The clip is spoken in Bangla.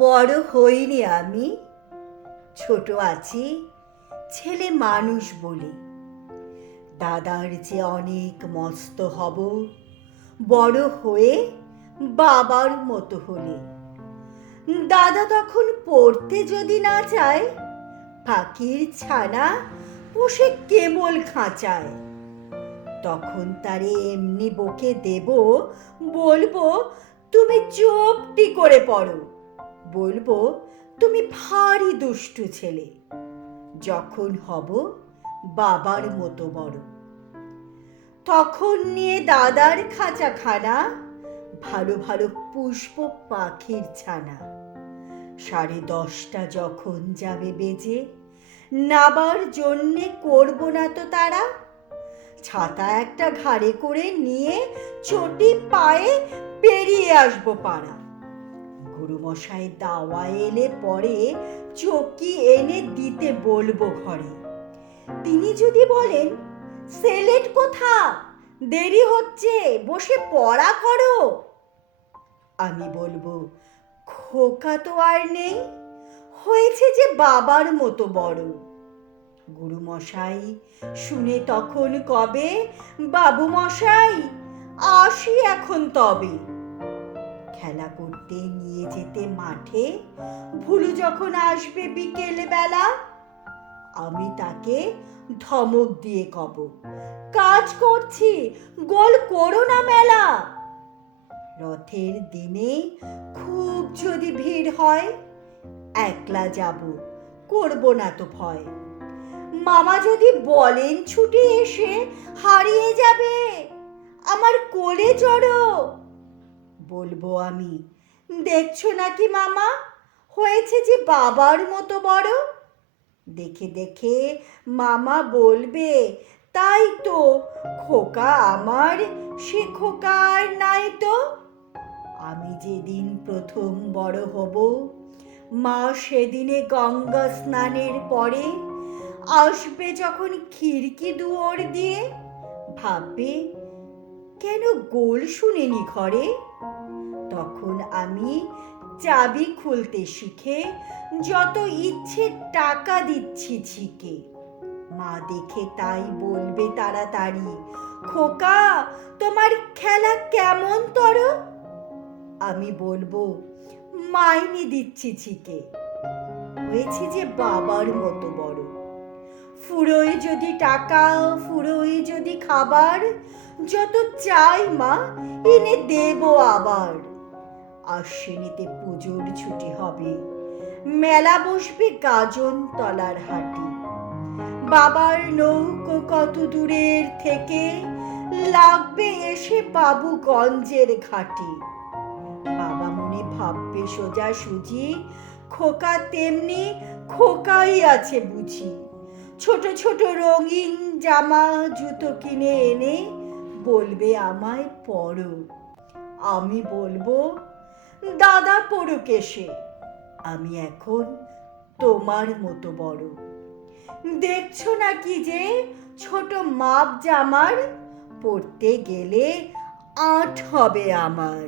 বড় হইনি আমি, ছোট আছি ছেলে মানুষ বলে। দাদার যে অনেক মস্ত হব, বড় হয়ে বাবার মতো হলে। দাদা তখন পড়তে যদি না চায়, পাখির ছানা পোষে কেবল খাঁচায়। তখন তারে এমনি বকে দেব, বলবো তুমি চুপটি করে পড়ো, বলবো তুমি ভারী দুষ্টু ছেলে। যখন হব বাবার মতো বড়, তখন নিয়ে দাদার খাঁচাখানা, ভালো ভালো পুষ্প পাখির ছানা। 10:30 যখন যাবে বেজে, নাবার জন্যে করবো না তো তারা। ছাতা একটা ঘাড়ে করে নিয়ে চটি পায়ে বেরিয়ে আসবো পাড়া। গুরুমশাই দাওয়া এলে পরে চকি এনে দিতে বলবো ঘরে। তিনি যদি বলেন, সেলেট কোথা, দেরি হচ্ছে, বসে পড়া করো, আমি বলবো, খোকা তো আর নেই, হয়েছে যে বাবার মতো বড়। গুরুমশাই শুনে তখন কবে, বাবু মশাই আসি এখন তবে। খেলা করতে নিয়ে যেতে মাঠে, ভুলু যখন আসবে বিকেল বেলা, আমি তাকে ধমক দিয়ে কব, কাজ করছি, গোল করো না মেলা। রথের দিনে খুব যদি ভিড় হয়, একলা যাব, করব না তো ভয়। মামা যদি বলেন ছুটে এসে, হারিয়ে যাবে, আমার কোলে চড়ো, বলবো আমি, দেখছো নাকি মামা, হয়েছে যে বাবার মতো বড়। দেখে দেখে মামা বলবে, তাই তো, খোকা আমার, সে খোকা আর নাই তো। আমি যেদিন প্রথম বড় হব, মা সেদিনে গঙ্গা স্নানের পরে আসবে যখন খিড়কি দুয়ার দিয়ে, ভাববে কেন গোল শুনিনি ঘরে। তখন আমি চাবি খুলতে শিখে যত ইচ্ছে টাকা দিচ্ছি ঝিকে। মা দেখে তাই বলবে তাড়াতাড়ি, খোকা তোমার খেলা কেমন তর। আমি বলবো, মাইনে দিচ্ছি ঝিকে, হয়েছে যে বাবার মতো বড়। ফুরোয় যদি টাকা, ফুরোয় যদি খাবার, যত চাই মা এনে দেব আবার। আশ্বিনীতে পুজোর ছুটি হবে, মেলা বসবে গাজন তলার হাটে। বাবার নৌকো কত দূরের থেকে লাগবে এসে বাবুগঞ্জের ঘাটে। বাবা মনে ভাববে সোজা সুজি, খোকা তেমনি খোকাই আছে বুঝি। ছোট ছোট রঙিন জামা জুতো কিনে এনে বলবে আমায় পরো। আমি বলবো, দাদা পড়ুক এসে, আমি এখন তোমার মতো বড়। দেখছো নাকি যে ছোট মাপ জামার, পড়তে গেলে আঁট হবে আমার।